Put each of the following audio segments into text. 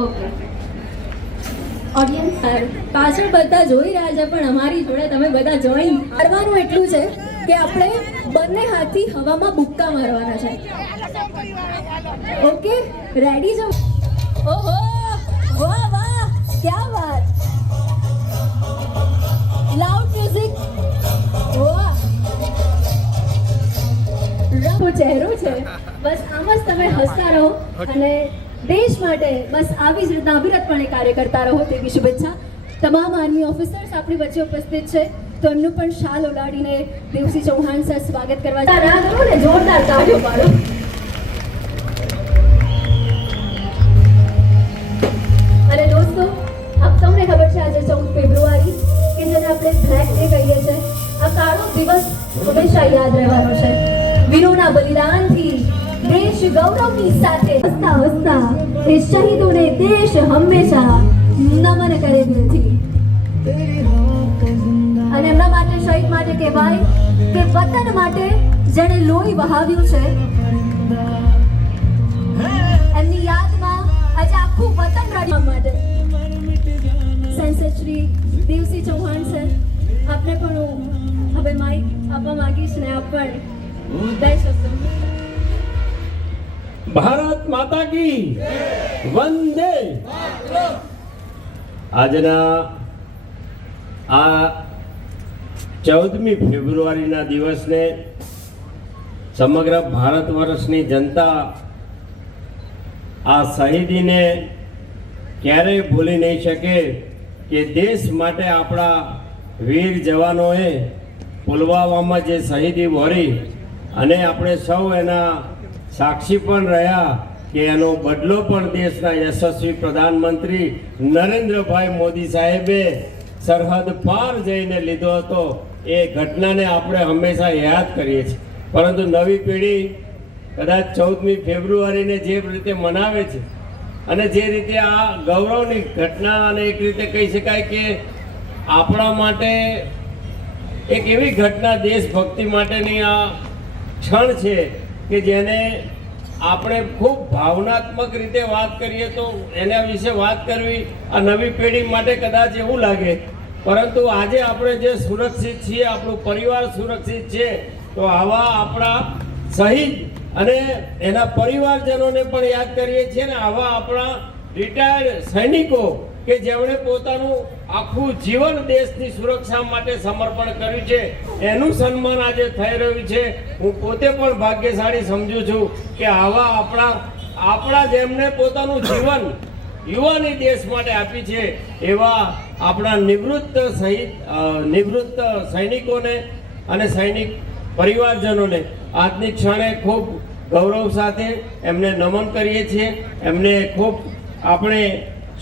Okay audience પાછળ બધા જોઈ રહ્યા છે, પણ અમારી જોડે તમે બધા જોઈન કરવાનું એટલું છે કે આપણે બંને હાથથી હવામાં બુક્કા મારવાના છે. ઓકે રેડી છો? ઓહો વાહ વાહ ક્યા વાત, લાઉડ મ્યુઝિક. વાહ રંગો ચહેરો છે, બસ આમ જ તમે હસતા રહો અને દેશ માટે બસ આવી જ રીતના અવિરતપણે કાર્ય કરતા રહો તેવી શુભેચ્છા. તમામ આર્મી ઓફિસર્સ આપણી વચ્ચે ઉપસ્થિત છે, તો એમનું પણ શાલ ઓલાડીને દેવસિંહ ચૌહાણ સર સ્વાગત કરવા રાહ કરો ને, જોરદાર તાળીઓ પાડો. અને દોસ્તો આપ સૌને ખબર છે આજે 14 ફેબ્રુઆરી કે જેને આપણે બ્લેક ડે કહીએ છીએ. આ કાળો દિવસ હંમેશા યાદ રહેવાનો છે. વીરોના બલિદાનથી દેશ ગૌરવની સાથે હસતા હસતા એ શહીદોને દેશ હંમેશા નમન કરે દિલથી. અને એમના માટે શહીદ માટે કહેવાય કે વતન માટે જેણે લોહી વહાવ્યું છે, એમની યાદમાં આજે આખું વતન રડવા માટે. સેન્સર શ્રી દેવસિંહ ચૌહાણ સર, આપને પણ હું હવે માઇક આપવા માંગીશ ને આપ પણ બે શબ્દો. ભારત માતા કી વંદે. આજના આ 14મી ફેબ્રુઆરીના દિવસને સમગ્ર ભારત વર્ષની જનતા આ શહીદીને ક્યારેય ભૂલી નહીં શકે કે દેશ માટે આપણા વીર જવાનોએ પુલવામામાં જે શહીદી વહોરી અને આપણે સૌ એના સાક્ષી પણ રહ્યા કે એનો બદલો પણ દેશના યશસ્વી પ્રધાનમંત્રી નરેન્દ્રભાઈ મોદી સાહેબે સરહદ પાર જઈને લીધો હતો. એ ઘટનાને આપણે હંમેશા યાદ કરીએ છીએ, પરંતુ નવી પેઢી કદાચ 14મી ફેબ્રુઆરીને જે રીતે મનાવે છે અને જે રીતે આ ગૌરવની ઘટના, અને એક રીતે કહી શકાય કે આપણા માટે એક એવી ઘટના, દેશભક્તિ માટેની આ ક્ષણ છે કે જેને આપણે ખૂબ ભાવનાત્મક રીતે વાત કરીએ તો એના વિશે વાત કરવી આ નવી પેઢી માટે કદાચ એવું લાગે, પરંતુ આજે આપણે જે સુરક્ષિત છીએ, આપણું પરિવાર સુરક્ષિત છે, તો આવા આપણા શહીદ અને એના પરિવારજનોને પણ યાદ કરીએ છીએ ને આવા આપણા રિટાયર્ડ સૈનિકો કે જેમણે પોતાનું આખું જીવન દેશની સુરક્ષા માટે સમર્પણ કર્યું છે, એનું સન્માન આજે થઈ રહ્યું છે. હું પોતે પણ ભાગ્યશાળી સમજુ છું કે આવા આપણા જેમને પોતાનું જીવન યુવાની દેશ માટે આપી છે એવા આપણા નિવૃત્ત સૈનિકોને અને સૈનિક પરિવારજનોને આજની ક્ષણે ખૂબ ગૌરવ સાથે એમને નમન કરીએ છીએ. એમને ખૂબ આપણે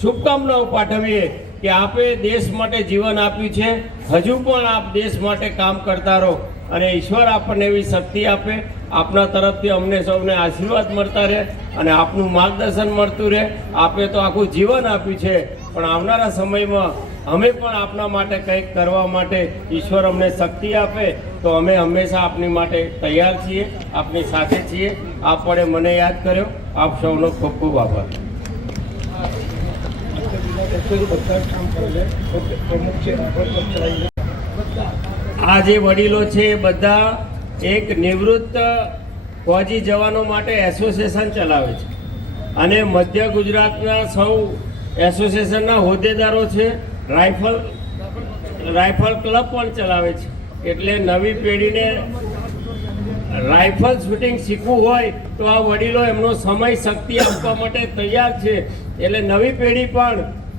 શુભકામનાઓ પાઠવીએ કે આપે દેશ માટે જીવન આપ્યું છે, હજુ પણ આપ દેશ માટે કામ કરતા રહો અને ઈશ્વર આપણને એવી શક્તિ આપે. આપના તરફથી અમને સૌને આશીર્વાદ મળતા રહે અને આપનું માર્ગદર્શન મળતું રહે. આપે તો આખું જીવન આપ્યું છે, પણ આવનારા સમયમાં અમે પણ આપના માટે કંઈક કરવા માટે ઈશ્વર અમને શક્તિ આપે તો અમે હંમેશા આપની માટે તૈયાર છીએ, આપની સાથે છીએ. આપ પણ મને યાદ કર્યો. આપ સૌનો ખૂબ ખૂબ આભાર. આ જે વડીલો છે એ બધા એક નિવૃત્ત ફૌજી જવાનો માટે એસોસિએશન ચલાવે છે અને મધ્ય ગુજરાતના સૌ એસોસિએશનના હોદ્દેદારો છે. રાઇફલ ક્લબ પણ ચલાવે છે. એટલે નવી પેઢીને રાઇફલ શૂટિંગ શીખવું હોય તો આ વડીલો એમનો સમય શક્તિ આપવા માટે તૈયાર છે. એટલે નવી પેઢી પણ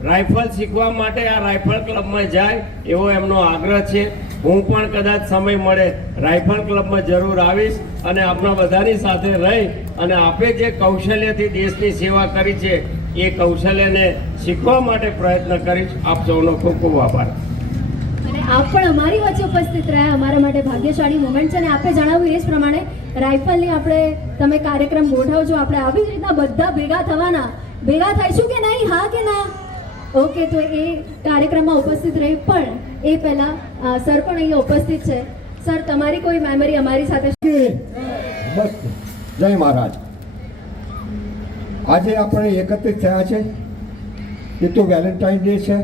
રાઇફલ શીખવા માટે આ રાઇફલ ક્લબમાં જાય એવો એમનો આગ્રહ છે. હું પણ કદાચ સમય મળે રાઇફલ ક્લબમાં જરૂર આવીશ અને આપણા બધાની સાથે રહી અને આપે જે કૌશલ્યથી દેશની સેવા કરી છે એ કૌશલ્યને શીખવા માટે પ્રયત્ન કરીશ. આપ સૌનો ખૂબ ખૂબ આભાર. અને આપ પણ અમારી વચ્ચે ઉપસ્થિત રહ્યા, અમારા માટે ભાગ્યશાળી મોમેન્ટ છે. અને આપે જણાવ્યું એ જ પ્રમાણે રાઇફલની આપણે તમે કાર્યક્રમ ગોઠવજો. આપણે આવી જ રીતના બધા ભેગા થઈશું કે નહીં? હા કે ના? ઓકે, તો એ કાર્યક્રમમાં ઉપસ્થિત રહી. પણ એ પહેલા સર પણ અહીંયા ઉપસ્થિત છે. સર, તમારી કોઈ મેમરી અમારી સાથે? જય મહારાજ. આજે આપણે એકત્રિત થયા છે એક તો વેલેન્ટાઇન ડે છે,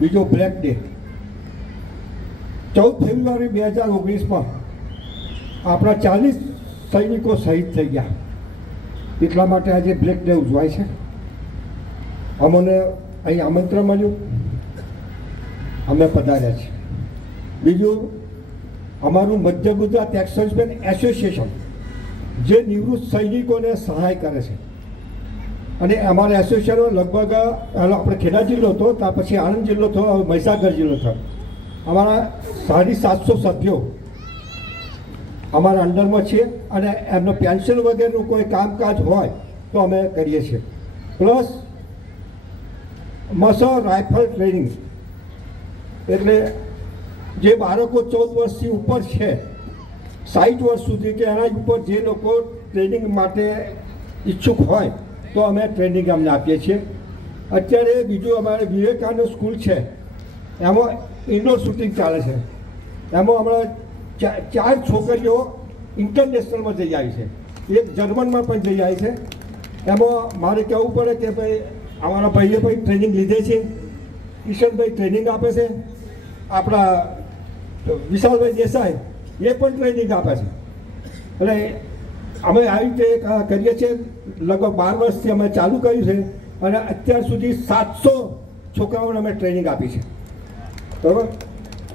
બીજો બ્લેક ડે. 14 ફેબ્રુઆરી 2019માં આપણા 40 સૈનિકો શહીદ થઈ ગયા. એટલા માટે આજે બ્લેક ડે ઉજવાય છે. અમને અહીં આમંત્રણ મળ્યું, અમે પધાર્યા છે. બીજું, અમારું મધ્ય ગુજરાત એક્સર્વિસમેન એસોસિએશન જે નિવૃત્ત સૈનિકોને સહાય કરે છે, અને અમારા એસોસિએશનમાં લગભગ આપણે ખેડા જિલ્લો હતો, ત્યાર પછી આણંદ જિલ્લો થયો, હવે મહીસાગર જિલ્લો થયો. અમારા 750 સભ્યો અમારા અંડરમાં છીએ, અને એમનો પેન્શન વગેરેનું કોઈ કામકાજ હોય તો અમે કરીએ છીએ. પ્લસ મસર રાઇફલ ટ્રેનિંગ, એટલે જે બાળકો 14 વર્ષથી ઉપર છે, 60 વર્ષ સુધી કે એના ઉપર જે લોકો ટ્રેનિંગ માટે ઈચ્છુક હોય તો અમે ટ્રેનિંગ અમને આપીએ છીએ. અત્યારે બીજું અમારે વિવેકાનંદ સ્કૂલ છે, એમાં ઇન્ડોર શૂટિંગ ચાલે છે. એમાં હમણાં 4 છોકરીઓ ઇન્ટરનેશનલમાં જઈ આવી છે, એક જર્મનમાં પણ જઈ આવી છે. એમાં મારે કહેવું પડે કે ભાઈ અમારા ભાઈએ ટ્રેનિંગ લીધે છે. કિશનભાઈ ટ્રેનિંગ આપે છે, આપણા વિશાલભાઈ દેસાઈ એ પણ ટ્રેનિંગ આપે છે. એટલે અમે આવી રીતે કરીએ છીએ. લગભગ 12 વર્ષથી અમે ચાલુ કર્યું છે, અને અત્યાર સુધી 700 છોકરાઓને અમે ટ્રેનિંગ આપી છે. બરાબર.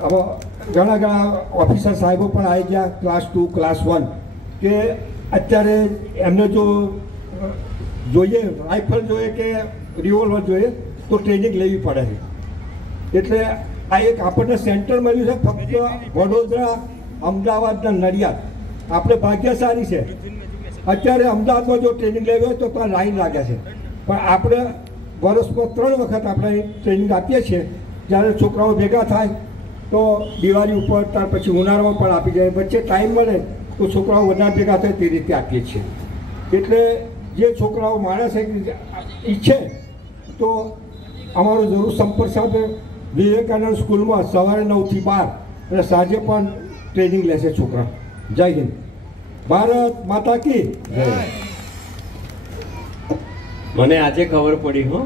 આમાં ઘણા ઓફિસર સાહેબો પણ આવી ગયા, ક્લાસ 2, ક્લાસ 1, કે અત્યારે એમને જો જોઈએ રાઇફલ જોઈએ કે રિવોલ્વર જોઈએ તો ટ્રેનિંગ લેવી પડે છે. એટલે આ એક આપણને સેન્ટર મળ્યું છે, ફક્ત વડોદરા, અમદાવાદ ને નડિયાદ. આપણે ભાગ્યશાળી છે. અત્યારે અમદાવાદમાં જો ટ્રેનિંગ લેવી હોય તો ત્યાં લાઈન લાગે છે, પણ આપણે વર્ષમાં 3 વખત આપણે ટ્રેનિંગ આપીએ છીએ. જ્યારે છોકરાઓ ભેગા થાય તો દિવાળી ઉપર, ત્યાર પછી ઉનાળામાં પણ આપી જાય. વચ્ચે ટાઈમ મળે તો છોકરાઓ વધારે ભેગા થાય તે રીતે આપીએ છીએ. એટલે જે છોકરાઓ માણસ ઈચ્છે તો અમારો જરૂર સંપર્ક સાથે. વિવેકાનંદ સ્કૂલમાં સવારે 9 થી 12 અને સાંજે પણ ટ્રેનિંગ લેશે છોકરા. જય હિન્દ. ભારત માતા કી જય. મને આજે ખબર પડી હો,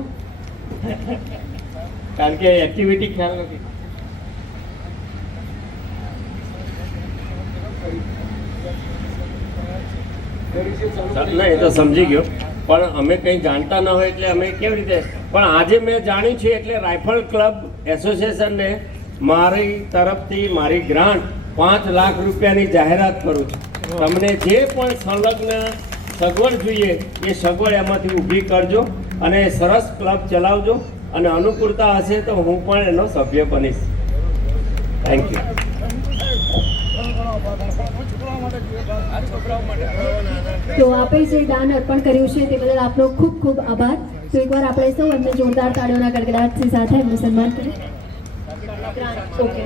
કારણ કે એક્ટિવિટી ખ્યાલ નથી. ના, એ તો સમજી ગયો, પણ અમે કંઈ જાણતા ન હોય એટલે અમે કેવી રીતે. પણ આજે મેં જાણ્યું છે, એટલે રાઇફલ ક્લબ એસોસિએશનને મારી તરફથી મારી ગ્રાન્ટ 5 લાખ રૂપિયાની જાહેરાત કરું છું. તમને જે પણ સંલગ્ન સગવડ જોઈએ એ સગવડ એમાંથી ઊભી કરજો, અને સરસ ક્લબ ચલાવજો, અને અનુકૂળતા હશે તો હું પણ એનો સભ્ય બનીશ. Thank you. તો આપે જે દાન અર્પણ કર્યું છે તે બદલ આપનો ખૂબ ખૂબ આભાર. તો એકવાર આપણે સૌ એમને જોરદાર તાળીઓના ગડગડાટથી સાથે એમનું સન્માન કરીએ. ઓકે.